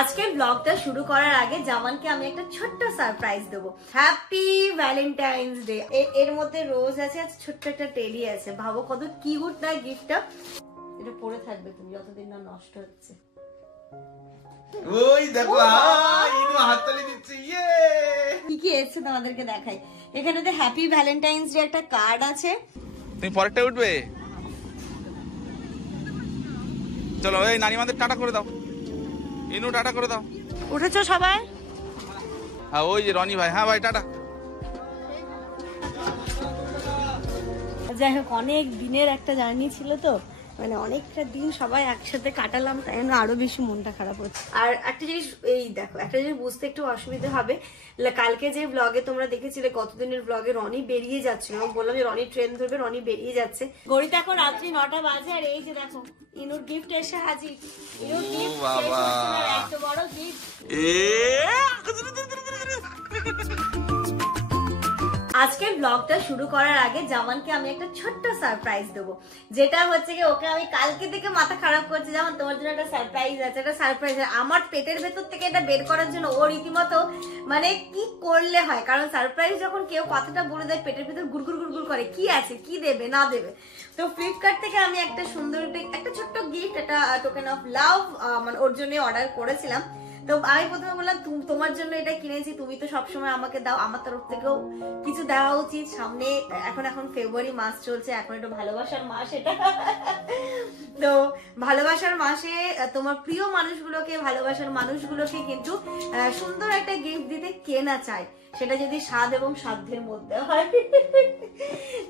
আজকের ব্লগটা শুরু করার আগে জামানকে আমি একটা ছোট্ট সারপ্রাইজ দেবো। Happy Valentine's day. এর মধ্যে রোজ আছে, ছোট্ট একটা টেডি আছে। ভাবো কত কিউট না গিফটটা। এটা পরে থাকবে তুমি যতদিন না নষ্ট হচ্ছে। ওই দেখো ইনু হাততালি দিচ্ছে। ইয়ে কি কি এসেছে তোমাদেরকে দেখাই। এখানেতে হ্যাপি ভ্যালেন্টাইন্স ডে একটা কার্ড আছে। তুমি পরেরটা উঠবে? চলো এই নানিমাদের টাটা করে দাও। ইনু টাটা করে দাও। উঠেছো সবাই? হ্যাঁ ওই যে রনি ভাই। হ্যাঁ ভাই টাটা। যাই হোক, অনেক দিনের একটা জার্নি ছিল তো, মানে অনেকটা দিন সবাই একসাথে কাটালাম, তাই জন্য আরো বেশি মনটা খারাপ হচ্ছে। আর একটা জিনিস, এই দেখো, একটা জিনিস বুঝতে একটু অসুবিধা হবে। কালকে যে ব্লগে তোমরা দেখেছিলে, কতদিনের ব্লগে রনি বেরিয়ে যাচ্ছিল, বললাম যে রনি ট্রেন ধরবে, রনি বেরিয়ে যাচ্ছে। ঘড়িতে এখন রাত্রি 9টা বাজে, আর এই যে দেখো ইনুর গিফট এসে হাজির। ইনুর গিফট এত বড় গিফট। আজকের ব্লগটা শুরু করার আগে জামানকে আমি একটা ছোট্ট সারপ্রাইজ দেবো, যেটা হচ্ছে কি, ওকে আমি কালকে থেকে মাথা খারাপ করছি, যেমন তোমার জন্য একটা সারপ্রাইজ আছে, একটা সারপ্রাইজ। আমার পেটের ভেতর থেকে এটা বের করার জন্য ও রীতিমতো মানে কি করলে হয়, কারণ সারপ্রাইজ যখন কেউ কথাটা বলে দেয় পেটের ভেতর গুড়গুড় গুড়গুড় করে, কি আছে, কি দেবে না দেবে। তো ফ্লিপকার্ট থেকে আমি একটা সুন্দর একটা ছোট্ট গিফট, একটা টোকেন অফ লাভ মানে ওর জন্য অর্ডার করেছিলাম। তো আমি প্রথমে বললাম তোমার জন্য এটা কিনেছি, তুমি তো সবসময় আমাকে দাও, আমার তরফ থেকেও কিছু দেওয়া উচিত। সামনে এখন ফেব্রুয়ারি মাস চলছে, এখন একটু ভালোবাসার মাস এটা। তো ভালোবাসার মাসে তোমার প্রিয় মানুষগুলোকে, ভালোবাসার মানুষগুলোকে কিন্তু সুন্দর একটা গিফট দিতে কে না চায়, সেটা যদি স্বাদ এবং সাধ্যের মধ্যে হয়।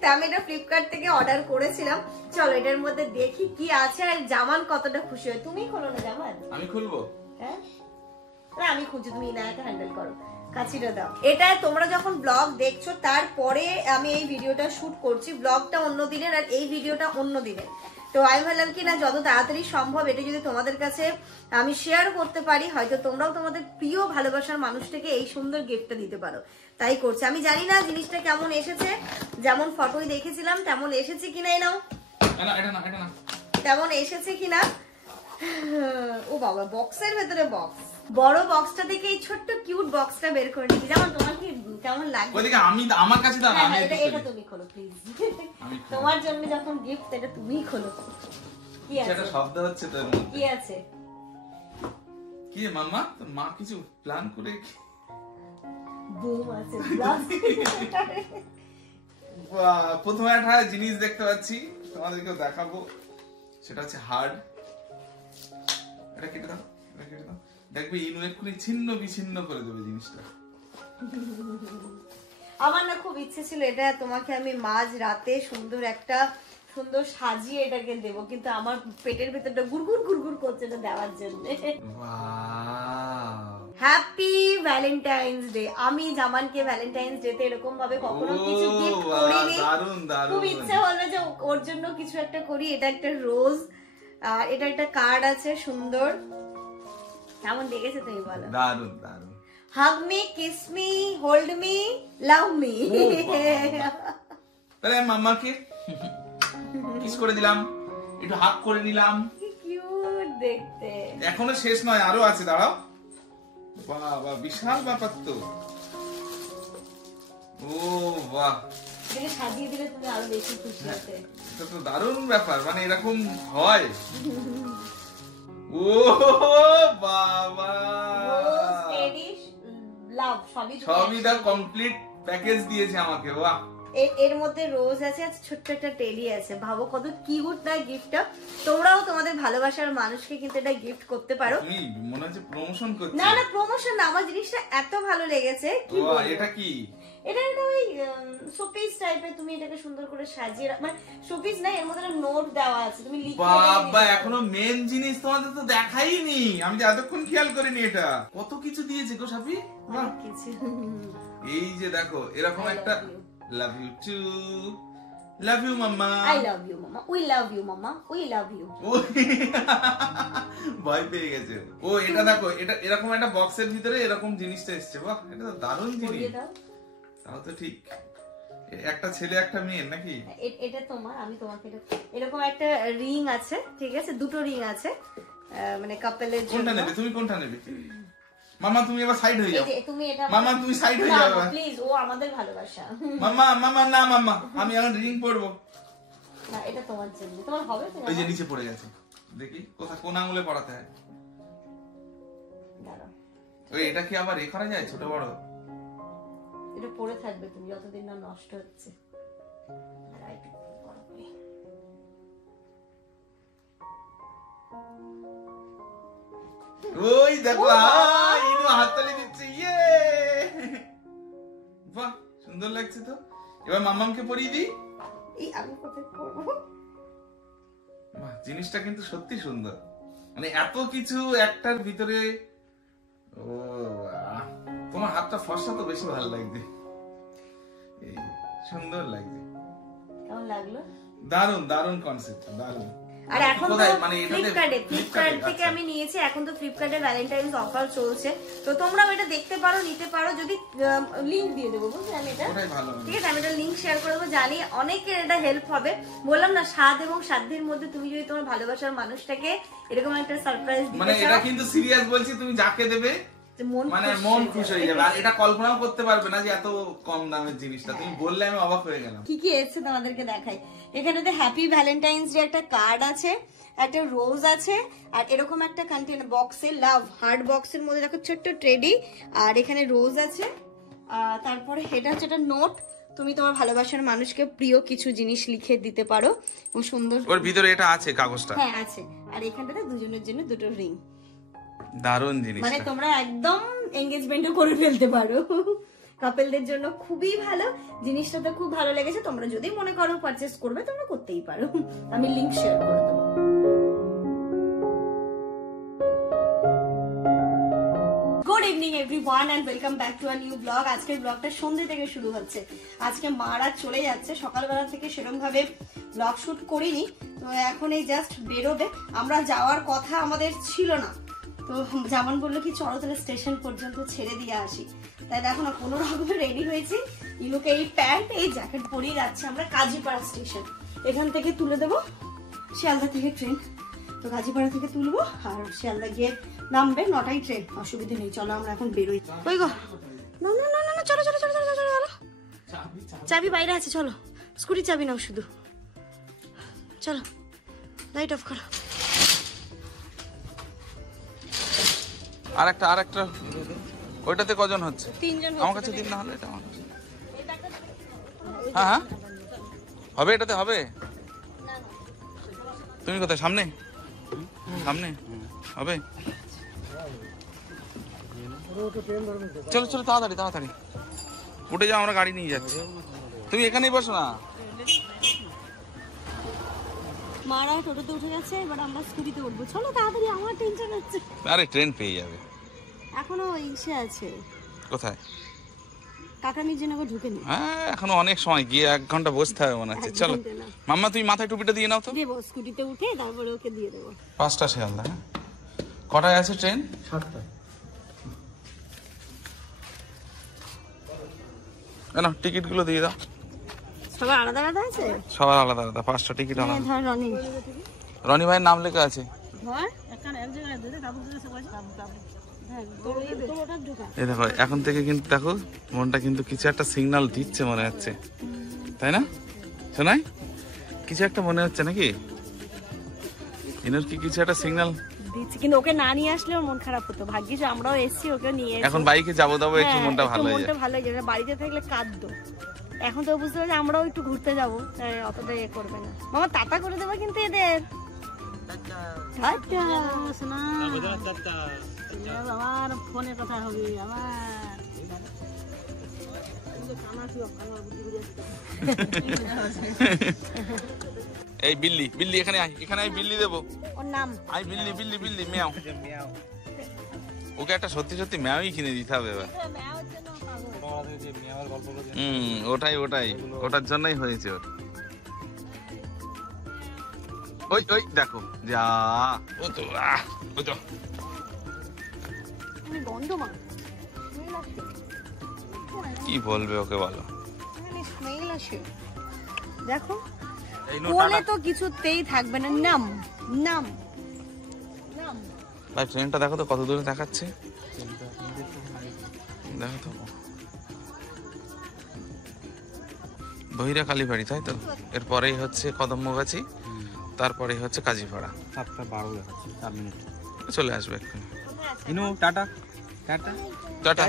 তা আমি এটা ফ্লিপকার্ট থেকে অর্ডার করেছিলাম। চলো এটার মধ্যে দেখি কি আছে, আর জামান কতটা খুশি হয়। তুমি খোলো না জামান। আমি খুলবো? হ্যাঁ আমি খুঁজি, তুমি ইনায়াকে হ্যান্ডেল করো, কাছিটা দাও। এটা তোমরা যখন ব্লগ দেখছো তারপরে আমি এই ভিডিওটা শুট করছি, ব্লগটা অন্য দিনের আর এই ভিডিওটা অন্য দিনের। তো আমি ভাবলাম কি না, যত তাড়াতাড়ি সম্ভব এটা যদি তোমাদের কাছে আমি শেয়ার করতে পারি, হয়তো তোমরাও তোমাদের প্রিয় ভালোবাসার মানুষটাকে এই সুন্দর গিফটটা দিতে পারো, তাই করছি। আমি জানি না জিনিসটা কেমন এসেছে, যেমন ফটোই দেখেছিলাম তেমন এসেছে কিনা, এই নাও তেমন এসেছে কিনা। ও বাবা, বক্সের ভেতরে বক্স, বড় বক্সটা থেকে এই ছোট্ট কিউট বক্সটা বের করে নিয়েছি। যেমন তোমার কি কেমন লাগবে? ওইদিকে আমি আমার কাছে দাও। আমি এটা তুমি খোলো প্লিজ। তোমার জন্য যখন গিফট, এটা তুমিই খোলো। কি আছে? এটা শব্দ হচ্ছে তোর মধ্যে। কি আছে? কি মাম্মা, তোর মা কিছু প্ল্যান করে বুম আছে। প্রথমে একটা জিনিস দেখতে পাচ্ছি, তোমাদেরকে দেখাবো। সেটা হচ্ছে হার্ড। এটা কেটে দাও, এটা কেটে দাও। দেখবে ইনু এক্ষুনি ছিন্ন বিচ্ছিন্ন করে দেবে জিনিসটা। আমার না খুব ইচ্ছে ছিল এটা তোমাকে আমি মাঝ রাতে সুন্দর সাজিয়ে এটাকে দেবো, কিন্তু আমার পেটের ভেতরটা গুড়গুড় গুড়গুড় করছে এটা দেওয়ার জন্য। Happy Valentine's day. আমি জামানকে ভ্যালেন্টাইন্স ডে তে এরকম ভাবে কখনো কিছু গিফট করিনি। খুব ইচ্ছে হলো যে ওর জন্য কিছু একটা করি। এটা একটা রোজ, আর এটা একটা কার্ড আছে সুন্দর। কেমন দেখেছো তুমি বলো? দারুন দারুন। Hug me, kiss me, hold me, love me. তাহলে মাম্মাকে কিস করে দিলাম, একটু হাগ করে নিলাম। কি কিউট দেখতে। এখনো শেষ নয়, আরো আছে, দাঁড়াও। বাবা বিশাল ব্যাপার তো। ও বাহ, এটাকে সাজিয়ে দিলে তুমি আরো বেশি খুশি হতে। এটা তো দারুণ ব্যাপার, মানে এরকম হয়। ও বাবা, লাভ সবই দা কমপ্লিট প্যাকেজ দিয়েছে আমাকে। বাহ, এর মধ্যে রোজ আছে, ছোট্ট একটা টেডি আছে। ভাবো কত কিউট না গিফটটা। তোমরাও তোমাদের ভালোবাসার মানুষকে কিন্তু এটা গিফট করতে পারো। তুমি মনে হচ্ছে প্রমোশন করছো। না না, প্রমোশন না, আমার জিনিসটা এত ভালো লেগেছে। কি এটা কি? এটা একটা ওই শোপিস টাইপের, তুমি এটাকে সুন্দর করে সাজিয়ে, মানে শোপিস না, এর মধ্যে নোট দেওয়া আছে, তুমি লিখে। বাবা, এখনো মেন জিনিস তোমাদের তো দেখাইনি, আমি যে এতক্ষণ খেয়াল করিনি। এটা কত কিছু দিয়েছে গো সাফি। বাহ, কিছু। এই যে দেখো এরকম একটা love you too, love you mamma, I love you mamma, we love you mamma, we love you. ভয় পেয়ে গেছে ও। এটা দেখো, এটা এরকম একটা বক্সের ভিতরে এরকম জিনিসটা এসছে। বাহ, এটা তো দারুণ জিনিস। তাও তো ঠিক। একটা ছেলে একটা মেয়ে নাকি? এটা তোমার, আমি তোমাকে এরকম একটা রিং আছে, ঠিক আছে, দুটো রিং আছে। মানে কাপলের জন্য। কোনটা নেবে তুমি, কোনটা নেবে? মামা তুমি এবার সাইড হয়ে যাও। তুমি এটা মামা তুমি সাইড হয়ে যাও প্লিজ, ও আমাদের ভালোবাসা। মামা মামা না মামা, আমি এখন রিং পরবো না, এটা তোমার জন্য, তোমার হবে তো। ওই যে নিচে পড়ে গেছে, দেখি কোথা কোন আঙুলে পড়াতে হয়। দাঁড়াও, ওই এটা কি আবার এ করা যায় ছোট বড়? এটা পড়ে থাকবে তুমি যতদিন না নষ্ট হচ্ছে। ওই দেখো ইনু হাততালি দিচ্ছে, ইয়ে বাহ সুন্দর লাগছে তো। এবার মাম্মামকে পরিয়ে দিই। এই আমি কোথায় পরবো? বাহ জিনিসটা কিন্তু সত্যি সুন্দর, মানে এত কিছু একটার ভিতরে। ও তোমার হাতটা ফর্সা তো বেশি ভালো লাগছে, এই সুন্দর লাগছে। কেমন লাগলো? দারুন দারুন কনসেপ্ট, দারুন। আর এখন তো মানে ফ্লিপকার্ট থেকে আমি নিয়েছি। এখন তো ফ্লিপকার্টে ভ্যালেন্টাইন্স অফার চলছে, তো তোমরাও এটা দেখতে পারো, নিতে পারো। যদি লিংক দিয়ে দেবো, বুঝলে আমি এটা, ঠিক আছে, আমি এটা লিংক শেয়ার করে দেবো। জানি অনেকের এটা হেল্প হবে। বললাম না, স্বাদ এবং সাধ্যের মধ্যে তুমি যদি তোমার ভালোবাসার মানুষটাকে এরকম একটা সারপ্রাইজ দিতে চাও, মানে এটা কিন্তু সিরিয়াস বলছি, তুমি যাকে দেবে মানে মন খুশি হয়ে যাবে। আর এটা কল্পনাও করতে পারবে না যে এত কম দামের জিনিসটা। তুমি বললে আমি অবাক হয়ে গেলাম। কি কি এসেছে তোমাদেরকে দেখাই। এখানেতে হ্যাপি ভ্যালেন্টাইন্স ডে একটা কার্ড আছে, একটা রোজ আছে, আর এরকম একটা কন্টেনার বক্সে লাভ হার্ড বক্সের মধ্যে দেখো ছোট্ট ট্রেডি, আর এখানে রোজ আছে। তারপরে এটা হচ্ছে একটা নোট, তুমি তোমার ভালোবাসার মানুষকে প্রিয় কিছু জিনিস লিখে দিতে পারো। ও সুন্দর, ওর ভিতরে এটা আছে কাগজটা। হ্যাঁ আছে। আর এখানটাতে দুজনের জন্য দুটো রিং, দারুণ জিনিস, মানে তোমরা একদম এনগেজমেন্টও করে ফেলতে পারো। কাপলদের জন্য খুবই ভালো জিনিসটা, তো খুব ভালো লেগেছে। তোমরা যদি মনে করো পারচেজ করবে, তোমরা করতেই পারো, আমি লিংক শেয়ার করে দেবো। Good evening everyone and welcome back to a new blog. আজকের ব্লগটা সন্ধ্যে থেকে শুরু হচ্ছে। আজকে মারা চলে যাচ্ছে, সকালবেলা থেকে সেরকম ভাবে ব্লগ শুট করিনি, তো এখন এই জাস্ট বেরোবে। আমরা যাওয়ার কথা আমাদের ছিল না, তো যেমন বললো কি চলো তাহলে স্টেশন পর্যন্ত ছেড়ে দিয়ে আসি। তাই দেখো না, কোনো রকমের রেডি হয়েছি। ইনুকে এই প্যান্ট এই জ্যাকেট পরিয়ে যাচ্ছে আমরা কাজীপাড়া স্টেশন। এখান থেকে তুলে দেবো, শিয়ালদা থেকে ট্রেন, তো কাজীপাড়া থেকে তুলবো আর শিয়ালদা গিয়ে নামবে, 9টায় ট্রেন, অসুবিধা নেই। চলো আমরা এখন বেরোই। ওই গো, না না না না, চলো চলো চলো চলো চলো চলো, চাবি বাইরে আছে, চলো স্কুটির চাবি নাও শুধু, চলো লাইট অফ করো। আরেকটা ওইটাতে কজন হচ্ছে? 3 জন। আমার কাছে দিন না হলে এটা আমার কাছে। হ্যাঁ হ্যাঁ হবে, এটাতে হবে। তুমি কোথায়? সামনে সামনে হবে। চলো চলো তাড়াতাড়ি তাড়াতাড়ি উঠে যাও, আমরা গাড়ি নিয়ে যাচ্ছি। তুমি এখানেই বসো না। মারাও টোটোতে উঠে গেছে, এবার আমরা স্কুটিতে উঠবো। চলো তাড়াতাড়ি, আমার টেনশন হচ্ছে। আরে ট্রেন পেয়ে যাবে। এখনো ইসে আছে, কোথায়? কাকানির জন্য ঢুকেনি। হ্যাঁ এখনো অনেক সময়, গিয়ে 1 ঘন্টা বসতে হবে মনে হচ্ছে। চলো মাম্মা তুমি মাথায় টুপিটা দিয়ে নাও তো। দেবো, স্কুটিতে উঠে তারপরে ওকে দিয়ে দেবো। 5টা শিয়ালদা। হ্যাঁ কটায় আছে ট্রেন? 7টায়। না টিকিট গুলো দিয়ে দাও। সবার আলাদা আলাদা আছে, সবার আলাদা আলাদা 5টা টিকিট আলাদা। ধর রনি, রনি ভাইয়ের নাম লেখা আছে। ধর এখানে এক জায়গায় দে, কাবু দিয়ে সবাই এই দেখো এখন থেকে কিন্তু দেখো মনটা কিন্তু কিছু একটা সিগন্যাল দিচ্ছে মনে হচ্ছে, তাই না শোনাই? কিছু একটা মনে হচ্ছে নাকি? ইনুর কি কিছু একটা সিগন্যাল দিচ্ছি, কিন্তু ওকে না নিয়ে আসলে ওর মন খারাপ হতো। ভাগ্যিস আমরাও এসেছি, ওকে নিয়ে এখন বাইকে যাবো দাবো একটু মনটা ভালো হয়ে যায়। ভালো হয়ে যাবে, বাড়িতে থাকলে কাঁদতো। এখন তো বুঝতে পারছি আমরাও একটু ঘুরতে যাবো, তাই অতটা এ করবে না। মামা টাটা করে দেবে কিন্তু এদের। আমার ফোনে কথা হবে আমার। এই বিল্লি বিল্লি এখানে আয়, এখানে আয়, বিল্লি দেবো। ওর নাম আয় বিল্লি বিল্লি বিল্লি মিয়াও। ওকে একটা সত্যি সত্যি ম্যাওই কিনে দিতে হবে এবার। ওটাই ওটাই, ওটার জন্যই হয়েছে ওর। ওই ওই দেখো যা, ও তো ও তো গন্ধ মা, কি বলবে ওকে বলো। স্মেল আসে দেখো, কোলে তো কিছুতেই থাকবে না। নাম নাম নাম ভাই ট্রেনটা দেখো তো কত দূরে দেখাচ্ছে, দেখো তো। বহিরা কালীবাড়ি, তাই তো? এরপরেই হচ্ছে কদমগাছি, তারপরে হচ্ছে কাজীপাড়া। 7:12 দেখাচ্ছে, 4 মিনিট চলে আসবে এক্ষুনি। ইনু টাটা টাটা টাটা।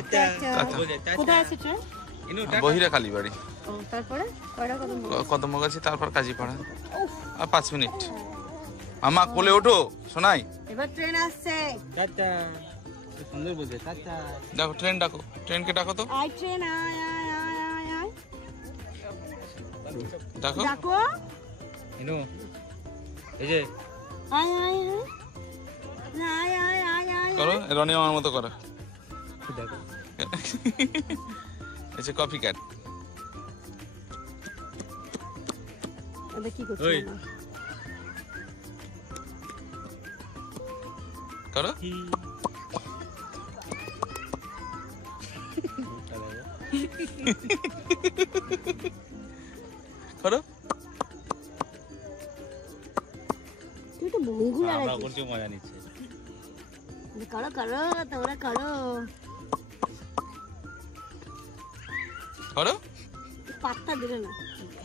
কোথায় আছে ট্রেন? ইনু বহিরা কালীবাড়ি, তারপরে কয়টা কদম? কদমগাছি, তারপর কাজীপাড়া, আর 5 মিনিট। আমা কোলে ওঠো শোনাই। এবার ট্রেন আসছে। টাটা, খুব সুন্দর বলছে টাটা। দেখো ট্রেন ডাকো, ট্রেনকে ডাকো তো, আই ট্রেন আয় আয় আয় আয় আয় ডাকো। ডাকো ইনু এই যে আয় আয় আয় আয় আয় আয় করো রনি আমার মতো করো। দেখো এসে কপি ক্যাট। এটা কি করছিস? ওই। করো। কি করো। তুই তো বঙ্গুলা আমরা রাখিস। করছি, মজা নিচ্ছে। করো করো তোমরা করো। করো। পাত্তা দিলে না।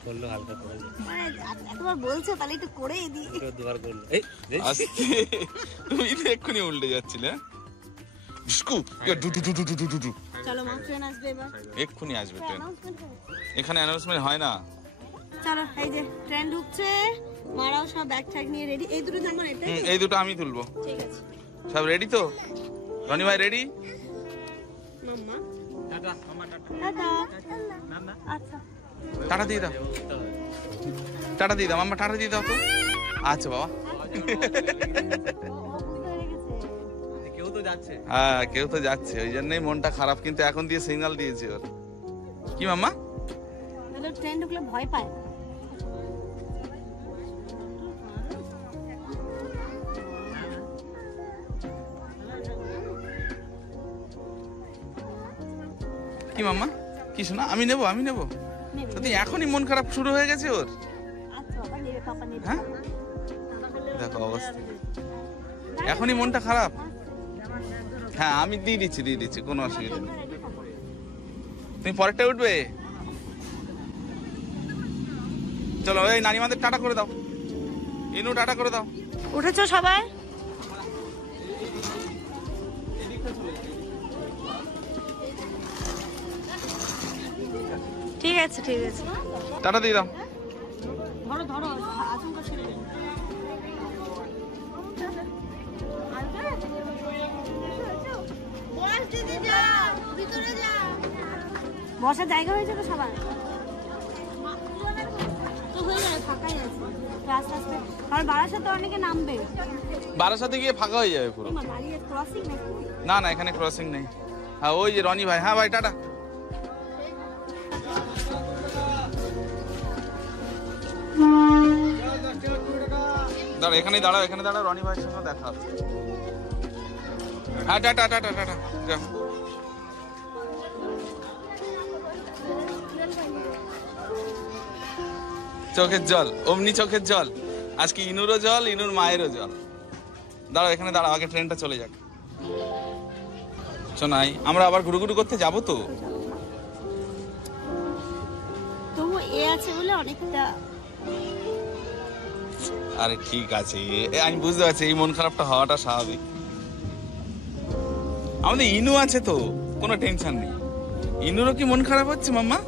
করলো হালকা করে, মানে এতবার বলছো তাহলে একটু করেই দিই। দুবার করলো। এই দেখ, আস্তে, তুমি তো এক্ষুনি উল্টে যাচ্ছিলে। বিস্কু, ডু ডু ডু ডু ডু ডু ডু। চলো মা, ট্রেন আসবে এবার। এক্ষুনি আসবে ট্রেন। Announcement হবে। এখানে অ্যানাউন্সমেন্ট হয় না। চলো এই যে ট্রেন ঢুকছে, মারাও সব ব্যাগ ট্যাগ নিয়ে রেডি। এই দুটো জামা এটা এই দুটো আমি তুলবো। ঠিক আছে সব রেডি তো? রনি ভাই রেডি? মাম্মা। টাটা মামা, টাটা। টাটা। না না, আচ্ছা টাটা দিয়ে দাও, টাটা দিয়ে দাও মাম্মা, টাটা দিয়ে দাও তো। আচ্ছা বাবা। ও বুঝতে পেরে গেছে। কেউ তো যাচ্ছে। হ্যাঁ কেউ তো যাচ্ছে, ওই জন্যই মনটা খারাপ, কিন্তু এখন দিয়ে সিগন্যাল দিয়েছে ওর। কি মাম্মা? তাহলে ট্রেন ঢুকলে ভয় পায়। কি মাম্মা? কি শোনা? আমি নেবো, আমি নেবো। নেবে। সত্যি এখনই মন খারাপ শুরু হয়ে গেছে ওর। আচ্ছা বাবা নেবে, পাপা নেবে। হ্যাঁ দেখো অবস্থা, এখনই মনটা খারাপ। হ্যাঁ আমি দিয়ে দিচ্ছি, কোনো অসুবিধা নেই। তুমি পরেরটা উঠবে? চলো এই নানিমাদের টাটা করে দাও, ইনু টাটা করে দাও। উঠেছো সবাই? ঠিক আছে ঠিক আছে। টাটা দিয়ে দাও। ধরো ধরো, আচমকা ছেড়ে দিন। বসার জায়গা হয়েছে তো সবার? তো হয়ে যাবে, ফাঁকাই আছে। আস্তে আস্তে আর বারাসাতে অনেকে নামবে। বারাসাতে গিয়ে ফাঁকা হয়ে যাবে পুরো। এমা, দাঁড়িয়ে ক্রসিং নাকি? না না এখানে ক্রসিং নেই। হ্যাঁ ওই যে রনি ভাই, হ্যাঁ ভাই টাটা। দাঁড়া এখানেই দাঁড়াও, এখানে দাঁড়াও, রনি ভাইয়ের সঙ্গে দেখা হবে। হ্যাঁ টাটা টাটা টাটা, যাও। চোখের জল, অমনি চোখের জল। আজকে ইনুরও জল, ইনুর মায়েরও জল। দাঁড়াও এখানে দাঁড়াও, আগে ট্রেনটা চলে যাক। শোনাই আমরা আবার ঘুরুঘুরু করতে যাবো তো। তবু এ আছে বলে অনেকটা। আরে ঠিক আছে, আমি বুঝতে পারছি এই মন খারাপটা হওয়াটা স্বাভাবিক। আমাদের ইনু আছে তো, কোনো টেনশন নেই। ইনুরও কি মন খারাপ হচ্ছে মাম্মা?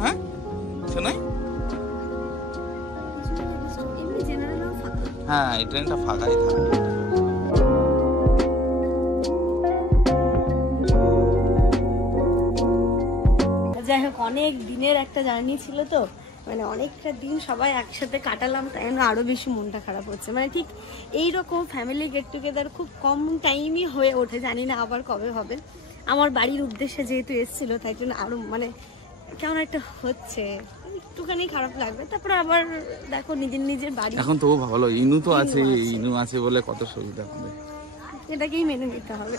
হ্যাঁ শোনাই। এমনি জেনারেলও ফাঁকা। হ্যাঁ এই ট্রেনটা ফাঁকাই থাকে। যাই হোক, অনেক দিনের একটা জার্নি ছিল তো, মানে অনেকটা দিন সবাই একসাথে কাটালাম, তাই জন্য আরো বেশি মনটা খারাপ হচ্ছে। মানে ঠিক এইরকম ফ্যামিলি গেট টুগেদার খুব কম টাইমই হয়ে ওঠে, জানি না আবার কবে হবে। আমার বাড়ির উদ্দেশ্যে যেহেতু এসেছিল, তাই জন্য আরো মানে কেমন একটা হচ্ছে, একটুখানি খারাপ লাগবে। তারপরে আবার দেখো নিজের নিজের বাড়ি। এখন তো ও ভালো, ইনু তো আছে, ইনু আছে বলে কত সুবিধা হবে। এটাকেই মেনে নিতে হবে।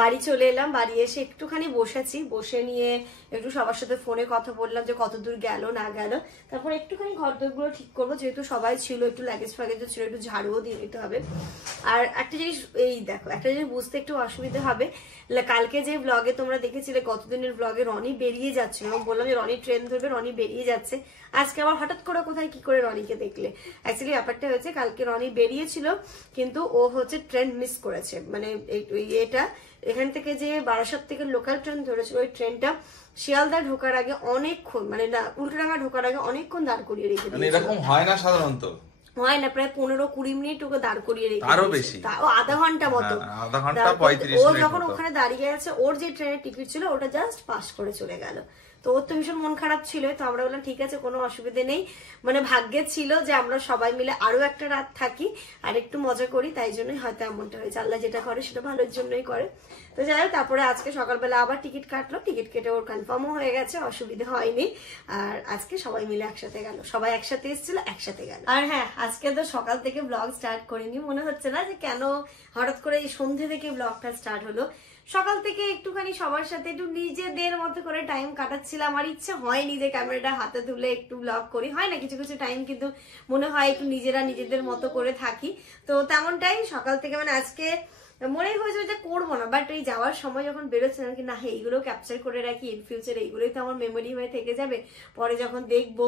বাড়ি চলে এলাম, বাড়ি এসে একটুখানি বসেছি, বসে নিয়ে একটু সবার সাথে ফোনে কথা বললাম যে কত দূর গেল না গেল। তারপর একটুখানি ঘর দরগুলো ঠিক করবো, যেহেতু সবাই ছিল, একটু লাগেজ ফাগেজও ছিল, একটু ঝাড়ুও দিয়ে নিতে হবে। আর একটা জিনিস, এই দেখো একটা জিনিস বুঝতে একটু অসুবিধা হবে, কালকে যে ব্লগে তোমরা দেখেছিলে, গতদিনের ব্লগে রনি বেরিয়ে যাচ্ছিল, এবং বললাম যে রনি ট্রেন ধরবে, রনি বেরিয়ে যাচ্ছে। আজকে আবার হঠাৎ করে কোথায় কি করে রনিকে দেখলে? অ্যাকচুয়ালি ব্যাপারটা হয়েছে, কালকে রনি বেরিয়েছিল কিন্তু ও হচ্ছে ট্রেন মিস করেছে। মানে এটা এখান থেকে যে বারাসাত থেকে লোকাল ট্রেন ধরেছিল, ওই ট্রেনটা শিয়ালদা ঢোকার আগে অনেকক্ষণ, মানে না উল্টাডাঙ্গা ঢোকার আগে অনেকক্ষণ দাঁড় করিয়ে রেখে দিয়েছে। এরকম হয় না সাধারণত, হয় না, প্রায় 15-20 মিনিট ওকে দাঁড় করিয়ে রেখে, আরো বেশি, ও আধা ঘন্টা মতো, আধা ঘন্টা 35 মিনিট। ও যখন ওখানে দাঁড়িয়ে আছে, ওর যে ট্রেনের টিকিট ছিল ওটা জাস্ট পাস করে চলে গেল। তো ওর তো ভীষণ মন খারাপ ছিল। তো আমরা বললাম ঠিক আছে, কোনো অসুবিধা নেই, মানে ভাগ্যে ছিল যে আমরা সবাই মিলে আরো একটা রাত থাকি আর একটু মজা করি, তাই জন্যই হয়তো এমনটা হয়েছে। আল্লাহ যেটা করে সেটা ভালোর জন্যই করে। তো যাই হোক, তারপরে আজকে সকালবেলা আবার টিকিট কাটলো, টিকিট কেটে ওর কনফার্মও হয়ে গেছে, অসুবিধা হয়নি। আর আজকে সবাই মিলে একসাথে গেল, সবাই একসাথে এসেছিল, একসাথে গেল। আর হ্যাঁ, আজকে তো সকাল থেকে ব্লগ স্টার্ট করিনি, মনে হচ্ছে না যে কেন হঠাৎ করে এই সন্ধ্যে থেকে ব্লগটা স্টার্ট হলো। সকাল থেকে একটুখানি সবার সাথে একটু নিজেদের মতো করে টাইম কাটাচ্ছিলাম। আমার ইচ্ছে হয়নি যে ক্যামেরাটা হাতে তুলে একটু ব্লগ করি, হয় না কিছু কিছু টাইম, কিন্তু মনে হয় একটু নিজেরা নিজেদের মতো করে থাকি। তো তেমনটাই সকাল থেকে, মানে আজকে মনেই হয়েছিল যে করবো না, বাট এই যাওয়ার সময় যখন বেরোচ্ছিলাম কি না, এইগুলো ক্যাপচার করে রাখি, ইন ফিউচার এইগুলোই তো আমার মেমোরি হয়ে থেকে যাবে। পরে যখন দেখবো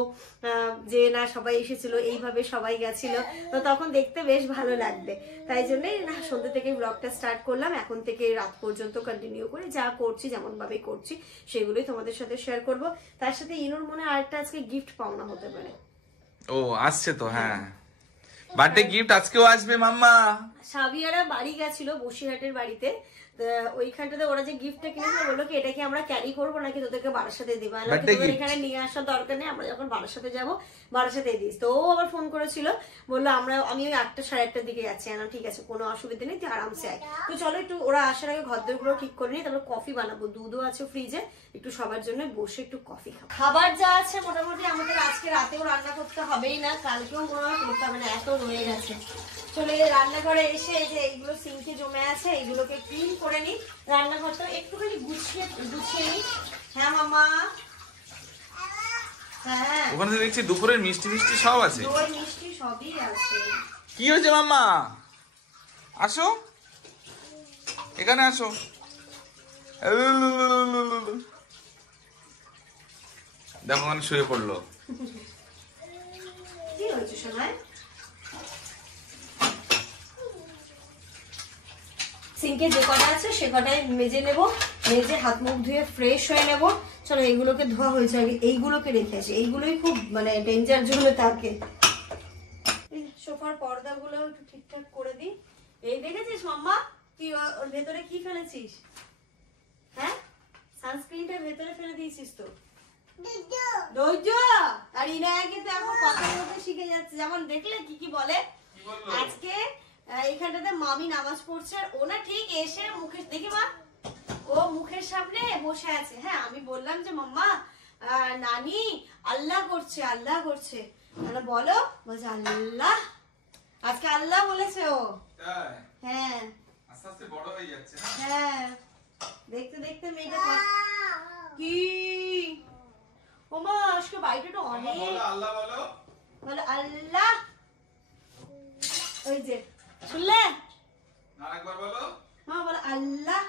যে না সবাই এসেছিল, এইভাবে সবাই গেছিল, তো তখন দেখতে বেশ ভালো লাগবে। তাই জন্যই না সন্ধ্যে থেকে ব্লগটা স্টার্ট করলাম। এখন থেকে রাত পর্যন্ত কন্টিনিউ করে যা করছি, যেমন ভাবে করছি, সেগুলোই তোমাদের সাথে শেয়ার করব। তার সাথে ইনুর মনে আরেকটা আজকে গিফট পাওনা হতে পারে। ও আসছে তো, হ্যাঁ বার্থডে গিফট আজকেও আসবে মাম্মা। সাবিয়ারা বাড়ি গেছিল বসিরহাটের বাড়িতে, ওইখানটাতে ওরা যে গিফটটা কিনেছিল, বললো কি এটা কি আমরা ক্যারি করবো নাকি তোদেরকে বারাসাতে দিবা, তোদের এখানে নিয়ে আসার দরকার নেই, আমরা যখন বারাসাতে যাবো বারাসাতে দিস। তো ও আবার ফোন করেছিল, বললো আমি ওই 8টা সাড়ে 8টার দিকে যাচ্ছি। না ঠিক আছে, কোনো অসুবিধা নেই, তুই আরামসে আয়। তো চলো একটু ওরা আসার আগে ঘরদোরগুলো ঠিক করে নিই, তারপর কফি বানাবো, দুধও আছে ফ্রিজে, একটু সবার জন্য বসে একটু কফি খাবো। খাবার যা আছে মোটামুটি আমাদের আজকে রাতেও রান্না করতে হবেই না, কালকেও মনে হয় করতে হবে না, এত রয়ে গেছে। চলে রান্নাঘরে এসে এই যে এইগুলো সিঙ্কে জমে আছে, এইগুলোকে ক্লিন করে নিই, রান্নাঘরটা একটুখানি গুছিয়ে নিই। হ্যাঁ মামা, হ্যাঁ ওখানে দেখছি দুপুরের মিষ্টি মিষ্টি সব আছে, দই মিষ্টি সবই আছে। কি হয়েছে মাম্মা? আসো এখানে আসো। দেখো ওখানে শুয়ে পড়লো। কি হয়েছে সোনাই? সিঙ্কে যে কটা আছে সে কটাই মেজে নেব, মেজে হাত মুখ ধুয়ে ফ্রেশ হয়ে নেব। চলো এইগুলোকে ধোয়া হয়েছে আগে, এইগুলোকে রেখে আসি, এইগুলোই খুব মানে ডেঞ্জার জন্য থাকে। সোফার পর্দাগুলো একটু ঠিকঠাক করে দিই। এই দেখেছিস মাম্মা, তুই ওর ভেতরে কি ফেলেছিস? হ্যাঁ, সানস্ক্রিনটা ভেতরে ফেলে দিয়েছিস তো। ধৈর্য। আর ইনায়া কিন্তু এখন কথা বলতে শিখে যাচ্ছে, যেমন দেখলে কি কি বলে। আজকে এইখানটাতে মামি নামাজ পড়ছে, ও না ঠিক এসে মুখে দেখি মা, ও মুখের সামনে বসে আছে। হ্যাঁ, আমি বললাম যে মাম্মা নানি আল্লাহ করছে, আল্লাহ করছে, মানে বলো, বলছে আল্লাহ। আজকে আল্লাহ বলেছে ও। হ্যাঁ, আস্তে আস্তে বড় হয়ে যাচ্ছে। হ্যাঁ, দেখতে দেখতে মেয়েটা কি, ও মা আজকে বাইরেটা অনেক, আল্লাহ বলো, বলো আল্লাহ। ওই যে শুনলে, আরেকবার বলো, মা বলো আল্লাহ,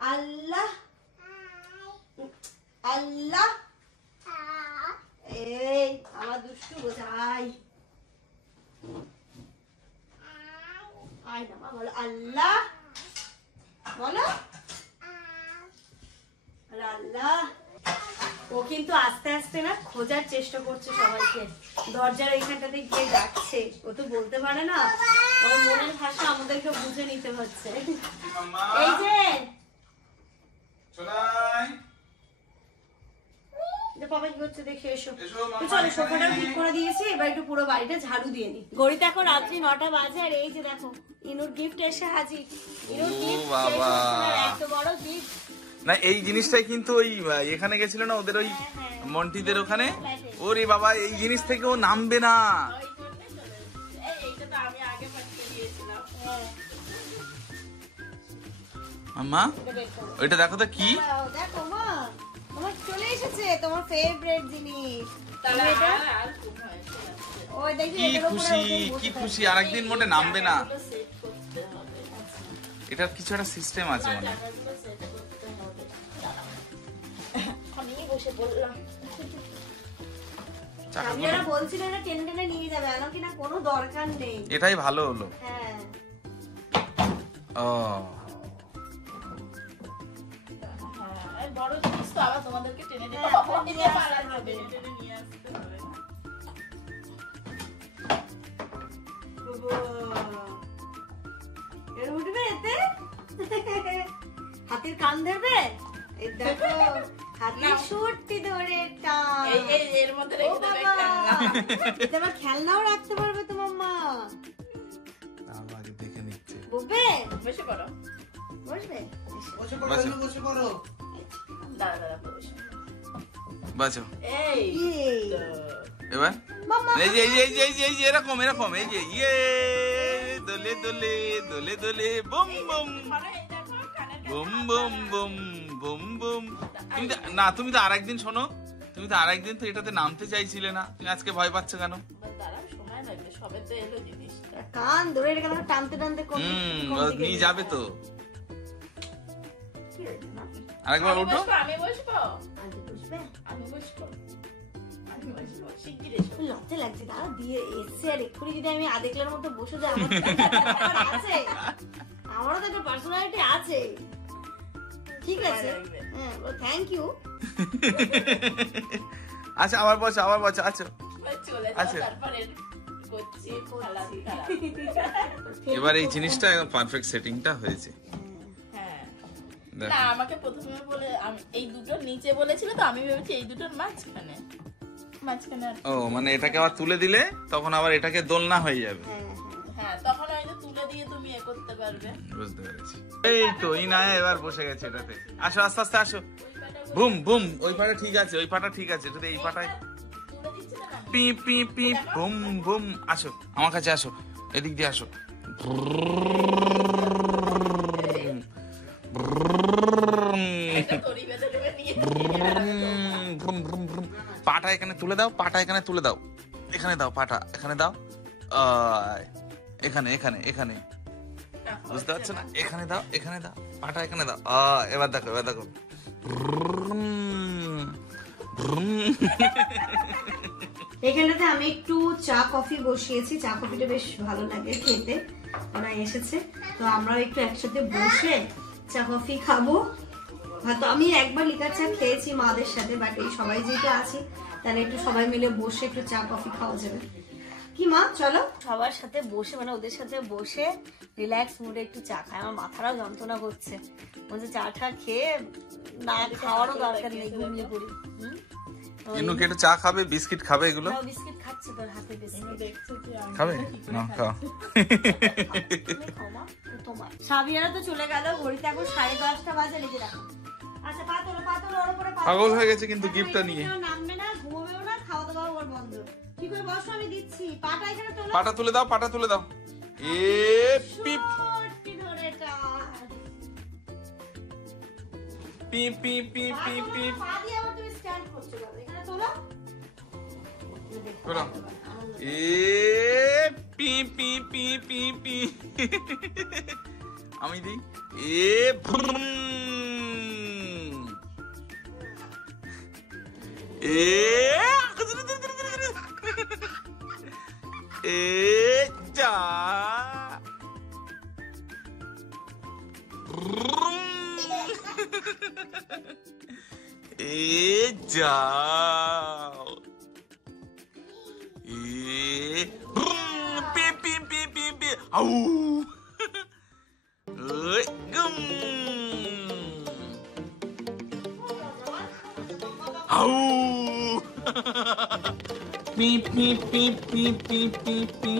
আল্লাহ, আল্লাহ। এই আমার দুষ্টু বোঝাই, আয় না মা, বলো আল্লাহ, বলো আল্লাহ। ও কিন্তু আস্তে আস্তে না খোঁজার চেষ্টা করছে সবাইকে, দরজার এইখানটাতে গিয়ে ডাকছে। ও তো বলতে পারে না, ওর মনের ভাষা আমাদেরকে বুঝে নিতে হচ্ছে। এই যে বাবা কি করছে দেখে এসো। চলো সোফাটা ঠিক করে দিয়েছি, এবার একটু পুরো বাড়িটা ঝাড়ু দিয়ে নি। ঘড়িতে এখন রাত্রি 9টা বাজে, আর এই যে দেখো ইনুর গিফট এসে হাজির। ইনুর গিফট, এত বড় গিফট না, এই জিনিসটাই কিন্তু ওই এখানে গেছিল না ওদের ওই মন্টিদের ওখানে, ওরে বাবা এই জিনিস থেকে ও নামবে না। এইটা তো আমি আগে পাঠিয়ে দিয়েছি। মা ওইটা দেখো তো কি দেখো মা, তোমার চলে এসেছে তোমার ফেভারিট জিনিস। ওই দেখি কি খুশি কি খুশি, আরেকদিন মোটে নামবে না। এটার কিছু একটা সিস্টেম আছে মানে। আপনারা বলছিলেন না টেনে টেনে নিয়ে যাবে, আনো কিনা কোনো দরকার নেই। এটাই ভালো হলো। হ্যাঁ ও বড় জিনিস তো আবার তোমাদেরকে টেনে টেনে নিয়ে আসতে হবে। এর উঠবে এতে হাতির কান ধরবে। এই দেখো হাতির সুরটি ধরে টান। এর মধ্যে রেখে দেবে খেলনা। এতে আবার খেলনাও রাখতে পারবে তোমার মা। আগে দেখে নিচ্ছে। বসবে বসে পড়ো। বসবে বসে পড়ো। দাঁড়া দাঁড়া বসো। বাঁচো। এই তো। এবার মাম্মা এই যে এই যে এই যে এই যে এই যে এরকম এরকম এই যে ইয়ে দোলে দোলে দোলে দোলে বুম বুম ধরো, এই দেখো, কানের কাছে বুম হাত বুম দাও। Boom boom boom. তুমি তো আরেকদিন শোনো, তুমি তো আরেকদিন তো এটাতে নামতে চাইছিলে না, তুমি আজকে ভয় পাচ্ছ কেন? দাঁড়াও, সময় লাগবে, সবে তো এলো জিনিসটা। কান ধরে রেখে দেখো টানতে টানতে কোন দিকে নিয়ে যাবে তো। কি হয়েছে মা? আরেকবার আমি উঠো। বসবো, আমি বসবো, আজ বসবে আমি বসবো, আমি বসবো, শিগগির এসো। লজ্জা লাগছে, দাঁড়া দিয়ে এসে আর এক্ষুনি যদি আমি আদেকলার মতো বসে যাই, আমার তো একটা ব্যাপার আছে, আমারও তো একটা পার্সোনালিটি আছে। ঠিক আছে, হ্যাঁ থ্যাংক ইউ। আচ্ছা আবার বসো আবার বসো। আচ্ছা ওই চলে যাও, আচ্ছা। তারপরে করছি খেলা খেলা। এবার এই জিনিসটা পারফেক্ট সেটিংটা হয়েছে। হ্যাঁ। দেখো। না, আমাকে প্রথমে বলে এই দুটোর নিচে বলেছিল, তো আমি ভেবেছি এই দুটোর মাঝখানে মাঝখানে আর- ও মানে এটাকে আবার তুলে দিলে তখন আবার এটাকে দোলনা হয়ে যাবে। হ্যাঁ, তখন হয়তো তুলে দিয়ে তুমি এ করতে পারবে। বুঝতে পেরেছি। এই তো ইনায়া এবার বসে গেছে এটাতে। আসো আস্তে আস্তে আসো। বুম বুম ওই পাটা ঠিক আছে, ওই পাটা ঠিক আছে, এটাতে এই পাটায় তুলে দিচ্ছি তো না। P P P boom boom. আসো আমার কাছে আসো, এদিক দিয়ে আসো। এটা দড়ি বেঁধে দেবে, নিয়ে পাটা এখানে তুলে দাও, পাটা এখানে তুলে দাও, এখানে দাও পাটা, এখানে দাও, এখানে এখানে এখানে, বুঝতে পারছো না? এখানে দাও, এখানে দাও, পাটা এখানে দাও। এবার দেখো, এবার দেখো। এখানটাতে আমি একটু চা কফি বসিয়েছি, চা কফিটা বেশ ভালো লাগে খেতে। ওরা এসেছে তো আমরাও একটু একসাথে বসে চা কফি খাবো। হয়তো আমি একবার লিকার চা খেয়েছি মাদের সাথে, বাট এই সবাই যেহেতু আছি তাহলে একটু সবাই মিলে বসে একটু চা কফি খাওয়া যাবে। কি মা, চলো সবার সাথে বসে, মানে ওদের সাথে বসে রিল্যাক্স মুডে একটু চা খাই। আমার মাথাটাও যন্ত্রণা করছে, বলছে চা টা খেয়ে না খাওয়ারও দরকার নেই, ঘুমিয়ে পড়ি। ইনুকে একটু চা খাবে, বিস্কিট খাবে, এগুলো বিস্কিট খাচ্ছে তোর হাতে বিস্কিট দেখছো কি আমি খাবে না? খাও। তোমার সাবিয়ারা তো চলে গেল, ঘড়িতে এখন 10:30 বাজে, লিখে রাখো। আচ্ছা পা তোলো, পা তোলো, ওর উপরে পা তোলো। পাগল হয়ে গেছে কিন্তু গিফটটা নিয়ে। নামবে না, ঘুমাবেও না, খাওয়া দাওয়া ওর বন্ধ। কি করে বসো, আমি দিচ্ছি। পাটা এখানে তোলো, পাটা তুলে দাও, পাটা তুলে দাও। এ পিপ সত্যি ধরে টান। P P P P P. পা দিয়ে আবার তুমি স্ট্যান্ড করছো কেন? এখানে তোলো। করো। A P P P P P. আমি দিই। এ ভ্রুম। এ এ যা। ভ্রুম। এ যাও। P P P P P. আউ। ওই গুম। আউ। P P P P P P P.